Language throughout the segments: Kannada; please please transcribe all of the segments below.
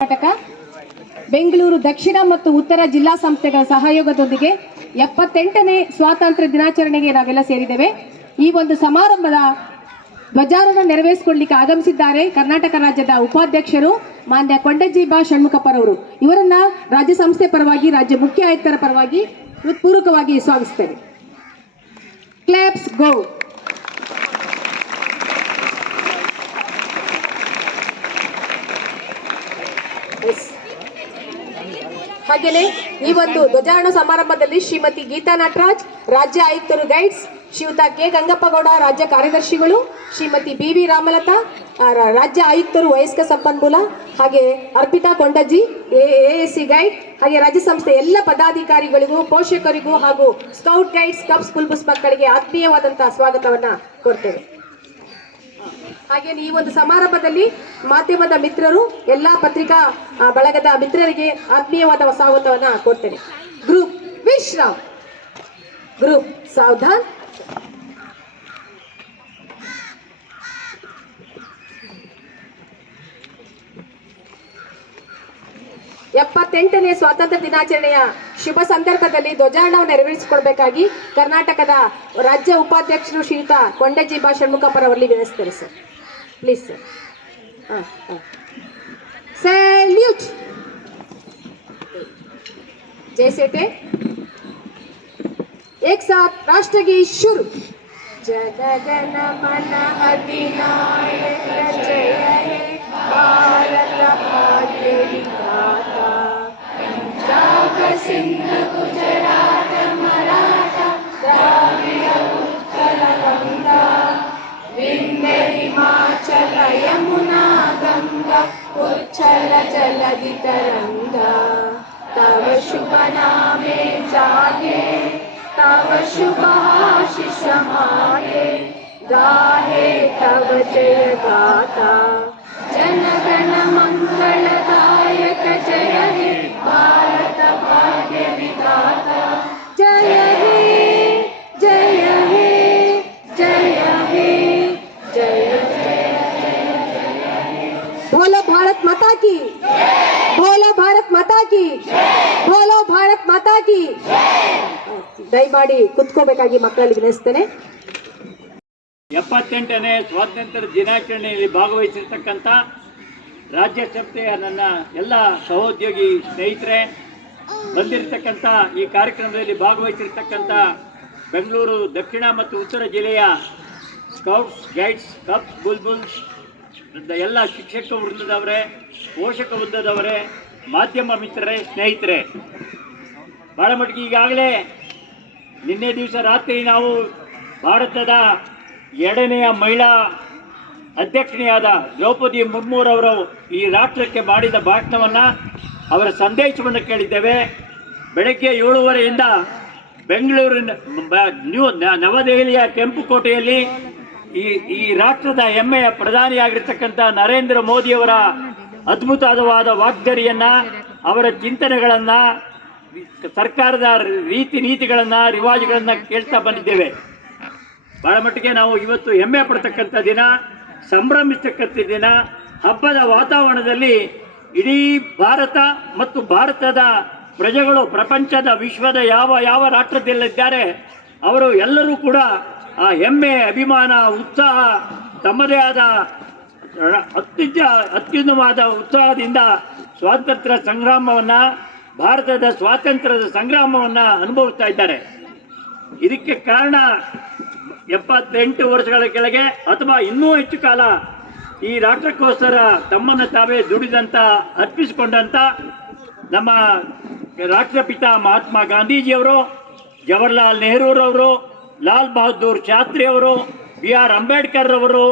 ಕರ್ನಾಟಕ ಬೆಂಗಳೂರು ದಕ್ಷಿಣ ಮತ್ತು ಉತ್ತರ ಜಿಲ್ಲಾ ಸಂಸ್ಥೆಗಳ ಸಹಯೋಗದೊಂದಿಗೆ 78ನೇ ಸ್ವಾತಂತ್ರ್ಯ ದಿನಾಚರಣೆಗೆ ನಾವೆಲ್ಲ ಸೇರಿದ್ದೇವೆ. ಈ ಒಂದು ಸಮಾರಂಭದ ಧ್ವಜಾರೋಹಣ ನೆರವೇರಿಸಿಕೊಳ್ಳಲಿಕ್ಕೆ ಆಗಮಿಸಿದ್ದಾರೆ ಕರ್ನಾಟಕ ರಾಜ್ಯದ ಉಪಾಧ್ಯಕ್ಷರು ಮಾನ್ಯ ಕೊಂಡಜ್ಜಿ ಬಾ ಷಣ್ಮುಖಪ್ಪರವರು. ಇವರನ್ನ ರಾಜ್ಯ ಸಂಸ್ಥೆ ಪರವಾಗಿ, ರಾಜ್ಯ ಮುಖ್ಯ ಆಯುಕ್ತರ ಪರವಾಗಿ ಹೃತ್ಪೂರ್ವಕವಾಗಿ ಸ್ವಾಗತಿಸ್ತೇವೆ. ಕ್ಲಾಪ್ಸ್ ಗೋ. ಹಾಗೆಯೇ ಈ ಒಂದು ಧ್ವಜಾರೋಹಣ ಸಮಾರಂಭದಲ್ಲಿ ಶ್ರೀಮತಿ ಗೀತಾ ನಟರಾಜ್ ರಾಜ್ಯ ಆಯುಕ್ತರು ಗೈಡ್ಸ್, ಶ್ರೀಯುತ ಕೆ ಗಂಗಪ್ಪಗೌಡ ರಾಜ್ಯ ಕಾರ್ಯದರ್ಶಿಗಳು, ಶ್ರೀಮತಿ ಬಿ ರಾಮಲತಾ ರಾಜ್ಯ ಆಯುಕ್ತರು ವಯಸ್ಕ ಸಂಪನ್ಮೂಲ, ಹಾಗೆ ಅರ್ಪಿತಾ ಕೊಂಡಜ್ಜಿ ಎಎಸ್ಸಿ ಗೈಡ್, ಹಾಗೆ ರಾಜ್ಯ ಸಂಸ್ಥೆ ಎಲ್ಲ ಪದಾಧಿಕಾರಿಗಳಿಗೂ, ಪೋಷಕರಿಗೂ ಹಾಗೂ scout guides, cup school bus ಮಕ್ಕಳಿಗೆ ಆತ್ಮೀಯವಾದಂತಹ ಸ್ವಾಗತವನ್ನ ಕೊಡ್ತೇವೆ. ಹಾಗೆ ಈ ಒಂದು ಸಮಾರಂಭದಲ್ಲಿ ಮಾಧ್ಯಮದ ಮಿತ್ರರು, ಎಲ್ಲ ಪತ್ರಿಕಾ ಬಳಗದ ಮಿತ್ರರಿಗೆ ಆತ್ಮೀಯವಾದ ಸ್ವಾಗತವನ್ನ ಕೊಡ್ತೇನೆ. ಗ್ರೂಪ್ ವಿಶ್ರಾಮ್, ಗ್ರೂಪ್ ಸಾವಧಾನ್. ನೇ ಸ್ವಾತಂತ್ರ್ಯ ದಿನಾಚರಣೆಯ ಶುಭ ಸಂದರ್ಭದಲ್ಲಿ ಧ್ವಜಾರೋಹಣವನ್ನು ನೆರವೇರಿಸಿಕೊಡ್ಬೇಕಾಗಿ ಕರ್ನಾಟಕದ ರಾಜ್ಯ ಉಪಾಧ್ಯಕ್ಷರು ಶ್ರೀಯುತ ಕೊಂಡಜ್ಜಿ ಬಾ ಷಣ್ಮುಖಪ್ಪರವರಲ್ಲಿ ವಿನಂತಿಸುತ್ತೇನೆ ಸರ್. Please sir. ಸಲ್ಯೂಟ್. जैसे एक साथ राष्ट्रगीत शुरू. जनगण मन अधिनायक जय हे भारत भाग्य विधाता, पंजाब सिंध गुजरात मराठा द्राविड़ उत्कल गंगा, विंध्य हिमाचल यमुना गंगा, उच्छल जलधि तरंगा, तव शुभ नामे जागे, तव शुभ आशीष मागे, गाहे तव जय गाथा। जनगण मंगलदायक जय हे भारत भाग्य विधाता। जय हे जय हे जय हे जय बोलो भारत माता की, बोलो भारत माता की, बोलो भारत माता की। ದಯಮಾಡಿ ಕುತ್ಕೋಬೇಕಾಗಿ ಮಕ್ಕಳಲ್ಲಿ ವಿನಂತಿಸ್ತೇನೆ. 78ನೇ ಸ್ವಾತಂತ್ರ್ಯ ದಿನಾಚರಣೆಯಲ್ಲಿ ಭಾಗವಹಿಸಿರ್ತಕ್ಕಂಥ ರಾಜ್ಯಸಭೆಯ ನನ್ನ ಎಲ್ಲ ಸಹೋದ್ಯೋಗಿ ಸ್ನೇಹಿತರೆ, ಬಂದಿರತಕ್ಕಂಥ ಈ ಕಾರ್ಯಕ್ರಮದಲ್ಲಿ ಭಾಗವಹಿಸಿರ್ತಕ್ಕಂಥ ಬೆಂಗಳೂರು ದಕ್ಷಿಣ ಮತ್ತು ಉತ್ತರ ಜಿಲ್ಲೆಯ ಸ್ಕೌಟ್ಸ್, ಗೈಡ್ಸ್, ಕಪ್ಸ್, ಬುಲ್ಬುಲ್ಸ್ ಎಲ್ಲ ಶಿಕ್ಷಕ ವೃಂದದವರೇ, ಪೋಷಕ ವೃಂದದವರೇ, ಮಾಧ್ಯಮ ಮಿತ್ರರೇ, ಸ್ನೇಹಿತರೆ, ಭಾಳ ಮಟ್ಟಿಗೆ ಈಗಾಗಲೇ ನಿನ್ನೆ ದಿವಸ ರಾತ್ರಿ ನಾವು ಭಾರತದ 2ನೆಯ ಮಹಿಳಾ ಅಧ್ಯಕ್ಷತೆಯಾದ ದ್ರೌಪದಿ ಮುರ್ಮುರವರು ಈ ರಾಷ್ಟ್ರಕ್ಕೆ ಮಾಡಿದ ಭಾಷಣವನ್ನು, ಅವರ ಸಂದೇಶವನ್ನು ಕೇಳಿದ್ದೇವೆ. ಬೆಳಗ್ಗೆ 7:30ಯಿಂದ ಬೆಂಗಳೂರಿನ ನವದೆಹಲಿಯ ಕೆಂಪುಕೋಟೆಯಲ್ಲಿ ಈ ರಾಷ್ಟ್ರದ ಹೆಮ್ಮೆಯ ಪ್ರಧಾನಿಯಾಗಿರ್ತಕ್ಕಂಥ ನರೇಂದ್ರ ಮೋದಿಯವರ ಅದ್ಭುತವಾದ ವಾಗ್ದಾರಿಯನ್ನು, ಅವರ ಚಿಂತನೆಗಳನ್ನು, ಸರ್ಕಾರದ ನೀತಿಗಳನ್ನು, ರಿವಾಜುಗಳನ್ನು ಕೇಳ್ತಾ ಬಂದಿದ್ದೇವೆ. ಬಹಳ ಮಟ್ಟಿಗೆ ನಾವು ಇವತ್ತು ಹೆಮ್ಮೆ ಪಡ್ತಕ್ಕಂಥ ದಿನ, ಸಂಭ್ರಮಿಸ್ತಕ್ಕಂಥ ದಿನ. ಹಬ್ಬದ ವಾತಾವರಣದಲ್ಲಿ ಇಡೀ ಭಾರತ ಮತ್ತು ಭಾರತದ ಪ್ರಜೆಗಳು ಪ್ರಪಂಚದ ವಿಶ್ವದ ಯಾವ ರಾಷ್ಟ್ರದಲ್ಲಿದ್ದಾರೆ ಅವರು ಎಲ್ಲರೂ ಕೂಡ ಆ ಹೆಮ್ಮೆ, ಅಭಿಮಾನ, ಉತ್ಸಾಹ, ತಮ್ಮದೇ ಆದ ಅತ್ಯುತ್ತಮವಾದ ಉತ್ಸಾಹದಿಂದ ಸ್ವಾತಂತ್ರ್ಯ ಸಂಗ್ರಾಮವನ್ನು, ಭಾರತದ ಸ್ವಾತಂತ್ರ್ಯದ ಸಂಗ್ರಾಮವನ್ನು ಅನುಭವಿಸ್ತಾ ಇದ್ದಾರೆ. ಇದಕ್ಕೆ ಕಾರಣ 78 ವರ್ಷಗಳ ಕೆಳಗೆ ಅಥವಾ ಇನ್ನೂ ಹೆಚ್ಚು ಕಾಲ ಈ ರಾಷ್ಟ್ರಕ್ಕೋಸ್ಕರ ತಮ್ಮನ್ನು ತಾವೇ ದುಡಿದಂಥ, ಅರ್ಪಿಸಿಕೊಂಡಂಥ ನಮ್ಮ ರಾಷ್ಟ್ರಪಿತ ಮಹಾತ್ಮ ಗಾಂಧೀಜಿಯವರು, ಜವಾಹರ್ಲಾಲ್ ನೆಹರೂರವರು, ಲಾಲ್ ಬಹದ್ದೂರ್ ಶಾಸ್ತ್ರಿ ಅವರು, BR ಅಂಬೇಡ್ಕರ್ ಅವರು,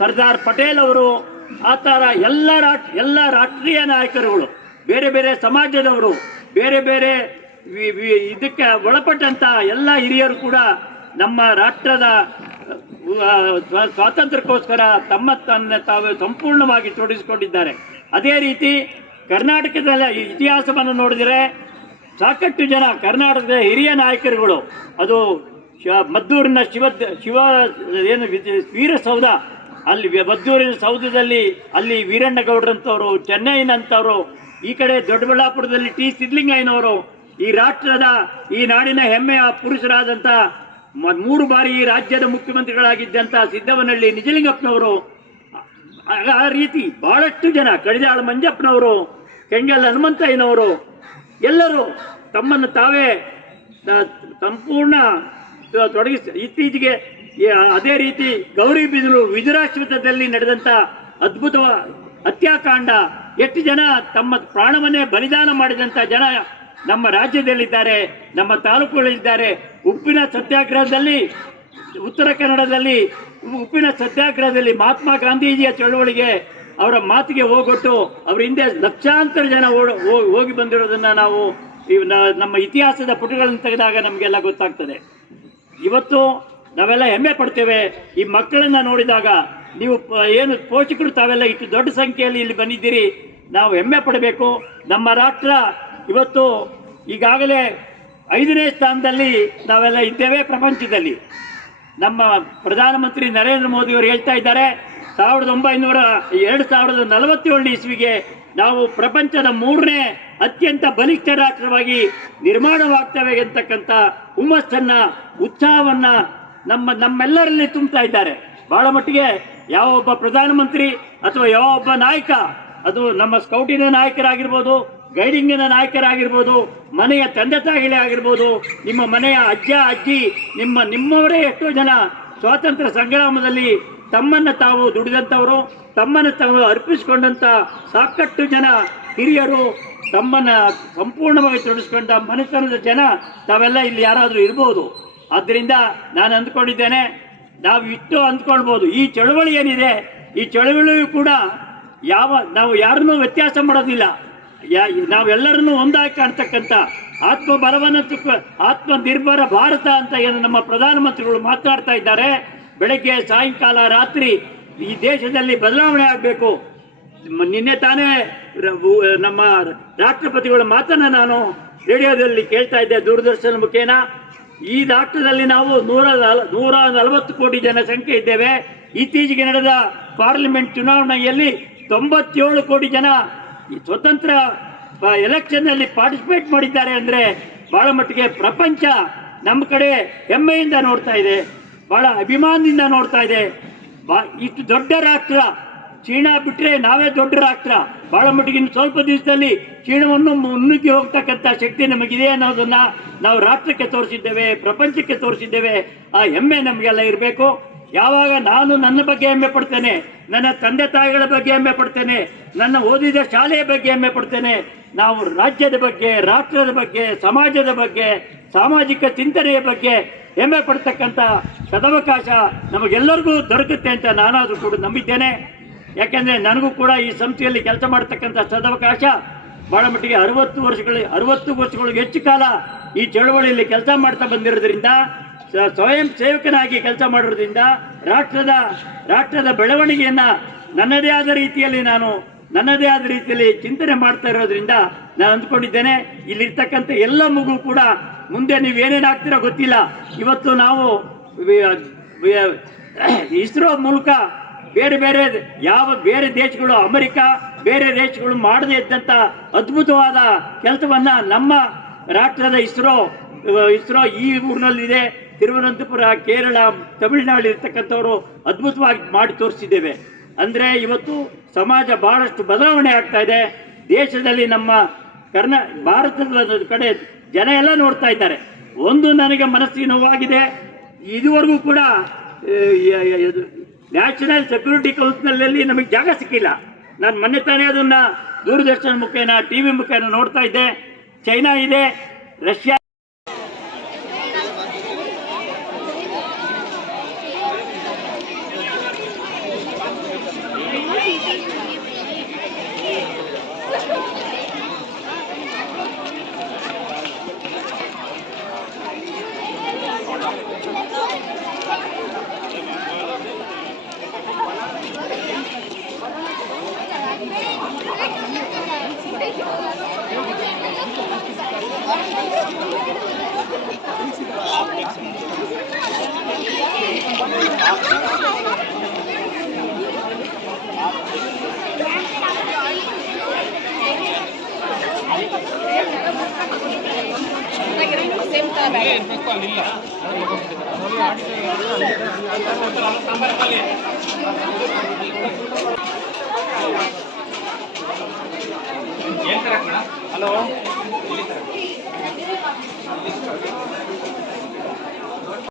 ಸರ್ದಾರ್ ಪಟೇಲ್ ಅವರು, ಆ ಥರ ಎಲ್ಲ ರಾಷ್ಟ್ರೀಯ ನಾಯಕರುಗಳು, ಬೇರೆ ಬೇರೆ ಸಮಾಜದವರು, ಬೇರೆ ಬೇರೆ ಇದಕ್ಕೆ ಒಳಪಟ್ಟಂಥ ಎಲ್ಲ ಹಿರಿಯರು ಕೂಡ ನಮ್ಮ ರಾಷ್ಟ್ರದ ಸ್ವಾತಂತ್ರ್ಯಕ್ಕೋಸ್ಕರ ತನ್ನ ತಾವು ಸಂಪೂರ್ಣವಾಗಿ ತೊಡಗಿಸಿಕೊಂಡಿದ್ದಾರೆ. ಅದೇ ರೀತಿ ಕರ್ನಾಟಕದ ಇತಿಹಾಸವನ್ನು ನೋಡಿದರೆ ಸಾಕಷ್ಟು ಜನ ಕರ್ನಾಟಕದ ಹಿರಿಯ ನಾಯಕರುಗಳು, ಅದು ಮದ್ದೂರಿನ ವೀರಸೌಧ, ಅಲ್ಲಿ ಮದ್ದೂರಿನ ಸೌಧದಲ್ಲಿ ಅಲ್ಲಿ ವೀರಣ್ಣಗೌಡರಂಥವರು, ಚೆನ್ನೈನಂಥವರು, ಈ ಕಡೆ ದೊಡ್ಡಬಳ್ಳಾಪುರದಲ್ಲಿ T. ಸಿದ್ಧಲಿಂಗಯ್ಯನವರು, ಈ ರಾಷ್ಟ್ರದ ಈ ನಾಡಿನ ಹೆಮ್ಮೆಯ ಪುರುಷರಾದಂಥ 3 ಬಾರಿ ಈ ರಾಜ್ಯದ ಮುಖ್ಯಮಂತ್ರಿಗಳಾಗಿದ್ದಂಥ ಸಿದ್ದವನಹಳ್ಳಿ ನಿಜಲಿಂಗಪ್ಪನವರು, ಆ ರೀತಿ ಬಹಳಷ್ಟು ಜನ, ಕಡಿದಾಳ ಮಂಜಪ್ಪನವರು, ಕೆಂಗಲ್ ಹನುಮಂತಯ್ಯನವರು ಎಲ್ಲರೂ ತಮ್ಮನ್ನು ತಾವೇ ಸಂಪೂರ್ಣ ತೊಡಗಿಸಿ ಇತ್ತೀಚೆಗೆ ಅದೇ ರೀತಿ ಗೌರಿಬಿದನೂರು ವಿಜುರಾಶ್ವತ್ಥದಲ್ಲಿ ನಡೆದಂಥ ಅದ್ಭುತ ಹತ್ಯಾಕಾಂಡ, ಎಷ್ಟು ಜನ ತಮ್ಮ ಪ್ರಾಣವನ್ನೇ ಬಲಿದಾನ ಮಾಡಿದಂಥ ಜನ ನಮ್ಮ ರಾಜ್ಯದಲ್ಲಿದ್ದಾರೆ, ನಮ್ಮ ತಾಲೂಕುಗಳಿದ್ದಾರೆ. ಉಪ್ಪಿನ ಸತ್ಯಾಗ್ರಹದಲ್ಲಿ, ಉತ್ತರ ಕನ್ನಡದಲ್ಲಿ ಉಪ್ಪಿನ ಸತ್ಯಾಗ್ರಹದಲ್ಲಿ ಮಹಾತ್ಮ ಗಾಂಧೀಜಿಯ ಚಳವಳಿಗೆ, ಅವರ ಮಾತಿಗೆ ಹೋಗೊಟ್ಟು ಅವರ ಹಿಂದೆ ಲಕ್ಷಾಂತರ ಜನ ಹೋಗಿ ಬಂದಿರೋದನ್ನು ನಾವು ನಮ್ಮ ಇತಿಹಾಸದ ಪುಟಗಳನ್ನು ತೆಗೆದಾಗ ನಮಗೆಲ್ಲ ಗೊತ್ತಾಗ್ತದೆ. ಇವತ್ತು ನಾವೆಲ್ಲ ಹೆಮ್ಮೆ ಪಡ್ತೇವೆ. ಈ ಮಕ್ಕಳನ್ನು ನೋಡಿದಾಗ ನೀವು ಏನು ಪೋಷಕರು ತಾವೆಲ್ಲ ಇಷ್ಟು ದೊಡ್ಡ ಸಂಖ್ಯೆಯಲ್ಲಿ ಇಲ್ಲಿ ಬಂದಿದ್ದೀರಿ, ನಾವು ಹೆಮ್ಮೆ ಪಡಬೇಕು. ನಮ್ಮ ರಾಷ್ಟ್ರ ಇವತ್ತು ಈಗಾಗಲೇ 5ನೇ ಸ್ಥಾನದಲ್ಲಿ ನಾವೆಲ್ಲ ಇದ್ದೇವೆ ಪ್ರಪಂಚದಲ್ಲಿ. ನಮ್ಮ ಪ್ರಧಾನಮಂತ್ರಿ ನರೇಂದ್ರ ಮೋದಿಯವರು ಹೇಳ್ತಾ ಇದ್ದಾರೆ, 2047 ಇಸ್ವಿಗೆ ನಾವು ಪ್ರಪಂಚದ 3ನೇ ಅತ್ಯಂತ ಬಲಿಷ್ಠ ರಾಷ್ಟ್ರವಾಗಿ ನಿರ್ಮಾಣವಾಗ್ತೇವೆ ಅಂತಕ್ಕಂಥ ಹುಮ್ಮಸ್ಸನ್ನು, ಉತ್ಸಾಹವನ್ನು ನಮ್ಮೆಲ್ಲರಲ್ಲಿ ತುಂಬ್ತಾ ಇದ್ದಾರೆ. ಬಹಳ ಮಟ್ಟಿಗೆ ಯಾವ ಒಬ್ಬ ಪ್ರಧಾನಮಂತ್ರಿ ಅಥವಾ ಯಾವ ಒಬ್ಬ ನಾಯಕ, ಅದು ನಮ್ಮ ಸ್ಕೌಟಿನ ನಾಯಕರಾಗಿರ್ಬೋದು, ಗೈಡಿಂಗಿನ ನಾಯಕರಾಗಿರ್ಬೋದು, ಮನೆಯ ತಂದೆ ತಾಯಿಗಳೇ ಆಗಿರ್ಬೋದು, ನಿಮ್ಮ ಮನೆಯ ಅಜ್ಜ ಅಜ್ಜಿ, ನಿಮ್ಮವರೇ ಎಷ್ಟೋ ಜನ ಸ್ವಾತಂತ್ರ್ಯ ಸಂಗ್ರಾಮದಲ್ಲಿ ತಮ್ಮನ್ನು ತಾವು ದುಡಿದಂಥವರು, ತಮ್ಮನ್ನು ತಾವು ಅರ್ಪಿಸಿಕೊಂಡಂಥ ಸಾಕಷ್ಟು ಜನ ಹಿರಿಯರು, ತಮ್ಮನ್ನು ಸಂಪೂರ್ಣವಾಗಿ ತೊಡಗಿಸ್ಕೊಂಡ ಮನೆತನದ ಜನ ತಾವೆಲ್ಲ ಇಲ್ಲಿ ಯಾರಾದರೂ ಇರ್ಬೋದು. ಆದ್ದರಿಂದ ನಾನು ಅಂದ್ಕೊಂಡಿದ್ದೇನೆ, ನಾವು ಇಷ್ಟು ಅಂದ್ಕೊಳ್ಬೋದು, ಈ ಚಳವಳಿ ಏನಿದೆ, ಈ ಚಳವಳಿಯೂ ಕೂಡ ನಾವು ಯಾರನ್ನೂ ವ್ಯತ್ಯಾಸ ಮಾಡೋದಿಲ್ಲ. ನಾವೆಲ್ಲರನ್ನೂ ಒಂದಾಗಿ ಕಾಣ್ತಕ್ಕಂಥ ಆತ್ಮಬಲವನ್ನು, ಆತ್ಮನಿರ್ಭರ ಭಾರತ ಅಂತ ಏನು ನಮ್ಮ ಪ್ರಧಾನಮಂತ್ರಿಗಳು ಮಾತನಾಡ್ತಾ ಇದ್ದಾರೆ, ಬೆಳಗ್ಗೆ ಸಾಯಂಕಾಲ ರಾತ್ರಿ ಈ ದೇಶದಲ್ಲಿ ಬದಲಾವಣೆ ಆಗಬೇಕು. ನಿನ್ನೆ ತಾನೇ ನಮ್ಮ ರಾಷ್ಟ್ರಪತಿಗಳ ಮಾತನ್ನು ನಾನು ರೇಡಿಯೋದಲ್ಲಿ ಕೇಳ್ತಾ ಇದ್ದೆ, ದೂರದರ್ಶನ ಮುಖೇನ. ಈ ರಾಷ್ಟ್ರದಲ್ಲಿ ನಾವು 140 ಕೋಟಿ ಜನಸಂಖ್ಯೆ ಇದ್ದೇವೆ. ಇತ್ತೀಚೆಗೆ ನಡೆದ ಪಾರ್ಲಿಮೆಂಟ್ ಚುನಾವಣೆಯಲ್ಲಿ 97 ಕೋಟಿ ಜನ ಈ ಸ್ವತಂತ್ರ ಎಲೆಕ್ಷನ್ನಲ್ಲಿ ಪಾರ್ಟಿಸಿಪೇಟ್ ಮಾಡಿದ್ದಾರೆ. ಅಂದರೆ ಬಹಳ ಮಟ್ಟಿಗೆ ಪ್ರಪಂಚ ನಮ್ಮ ಕಡೆ ಹೆಮ್ಮೆಯಿಂದ ನೋಡ್ತಾ ಇದೆ, ಬಹಳ ಅಭಿಮಾನದಿಂದ ನೋಡ್ತಾ ಇದೆ. ಇಷ್ಟು ದೊಡ್ಡ ರಾಷ್ಟ್ರ ಚೀನಾ ಬಿಟ್ಟರೆ ನಾವೇ ದೊಡ್ಡ ರಾಷ್ಟ್ರ. ಬಹಳ ಮಟ್ಟಿಗೆ ಸ್ವಲ್ಪ ದಿವಸದಲ್ಲಿ ಚೀನಾವನ್ನು ಮುನ್ನುಗ್ಗಿ ಹೋಗ್ತಕ್ಕಂಥ ಶಕ್ತಿ ನಮಗಿದೆ ಅನ್ನೋದನ್ನು ನಾವು ರಾಷ್ಟ್ರಕ್ಕೆ ತೋರಿಸಿದ್ದೇವೆ, ಪ್ರಪಂಚಕ್ಕೆ ತೋರಿಸಿದ್ದೇವೆ. ಆ ಹೆಮ್ಮೆ ನಮಗೆಲ್ಲ ಇರಬೇಕು. ಯಾವಾಗ ನಾನು ನನ್ನ ಬಗ್ಗೆ ಹೆಮ್ಮೆ ಪಡ್ತೇನೆ, ನನ್ನ ತಂದೆ ತಾಯಿಗಳ ಬಗ್ಗೆ ಹೆಮ್ಮೆ ಪಡ್ತೇನೆ, ನನ್ನ ಓದಿದ ಶಾಲೆಯ ಬಗ್ಗೆ ಹೆಮ್ಮೆ ಪಡ್ತೇನೆ, ನಾವು ರಾಜ್ಯದ ಬಗ್ಗೆ, ರಾಷ್ಟ್ರದ ಬಗ್ಗೆ, ಸಮಾಜದ ಬಗ್ಗೆ, ಸಾಮಾಜಿಕ ಚಿಂತನೆಯ ಬಗ್ಗೆ ಹೆಮ್ಮೆ ಪಡ್ತಕ್ಕಂಥ ಸದವಕಾಶ ನಮಗೆಲ್ಲರಿಗೂ ದೊರಕುತ್ತೆ ಅಂತ ನಾನಾದರೂ ಕೂಡ ನಂಬಿದ್ದೇನೆ. ಯಾಕೆಂದರೆ ನನಗೂ ಕೂಡ ಈ ಸಂಸ್ಥೆಯಲ್ಲಿ ಕೆಲಸ ಮಾಡ್ತಕ್ಕಂಥ ಸದವಕಾಶ ಭಾಳ ಮಟ್ಟಿಗೆ 60 ವರ್ಷಗಳಿಗೆ ಹೆಚ್ಚು ಕಾಲ ಈ ಚಳವಳಿಯಲ್ಲಿ ಕೆಲಸ ಮಾಡ್ತಾ ಬಂದಿರೋದ್ರಿಂದ, ಸ್ವಯಂ ಸೇವಕನಾಗಿ ಕೆಲಸ ಮಾಡಿರೋದ್ರಿಂದ ರಾಷ್ಟ್ರದ ಬೆಳವಣಿಗೆಯನ್ನು ನನ್ನದೇ ಆದ ರೀತಿಯಲ್ಲಿ ಚಿಂತನೆ ಮಾಡ್ತಾ ಇರೋದ್ರಿಂದ ನಾನು ಅಂದ್ಕೊಂಡಿದ್ದೇನೆ, ಇಲ್ಲಿರ್ತಕ್ಕಂಥ ಎಲ್ಲ ಮಗು ಕೂಡ ಮುಂದೆ ನೀವೇನೇನಾಗ್ತೀರೋ ಗೊತ್ತಿಲ್ಲ. ಇವತ್ತು ನಾವು ಇಸ್ರೋ ಮೂಲಕ ಬೇರೆ ದೇಶಗಳು, ಅಮೆರಿಕ ಬೇರೆ ದೇಶಗಳು ಮಾಡದೇ ಇದ್ದಂಥ ಅದ್ಭುತವಾದ ಕೆಲಸವನ್ನು ನಮ್ಮ ರಾಷ್ಟ್ರದ ಇಸ್ರೋ ಈ ಊರಿನಲ್ಲಿದೆ. ತಿರುವನಂತಪುರ, ಕೇರಳ, ತಮಿಳುನಾಡು ಇರ್ತಕ್ಕಂಥವರು ಅದ್ಭುತವಾಗಿ ಮಾಡಿ ತೋರಿಸಿದ್ದೇವೆ. ಅಂದರೆ ಇವತ್ತು ಸಮಾಜ ಬಹಳಷ್ಟು ಬದಲಾವಣೆ ಆಗ್ತಾ ಇದೆ. ದೇಶದಲ್ಲಿ ನಮ್ಮ ಭಾರತದ ಕಡೆ ಜನ ಎಲ್ಲ ನೋಡ್ತಾ ಇದ್ದಾರೆ. ಒಂದು ನನಗೆ ಮನಸ್ಸಿಗೆ ನೋವಾಗಿದೆ, ಇದುವರೆಗೂ ಕೂಡ ನ್ಯಾಷನಲ್ ಸೆಕ್ಯೂರಿಟಿ ಕೌನ್ಸಿಲಲ್ಲಿ ನಮಗೆ ಜಾಗ ಸಿಕ್ಕಿಲ್ಲ. ನಾನು ಮೊನ್ನೆ ತಾನೇ ಅದನ್ನು ದೂರದರ್ಶನ ಮುಖೇನ, TV ಮುಖೇನ ನೋಡ್ತಾ ಇದ್ದೆ. ಚೈನಾ ಇದೆ, ರಷ್ಯಾ ಹಲೋ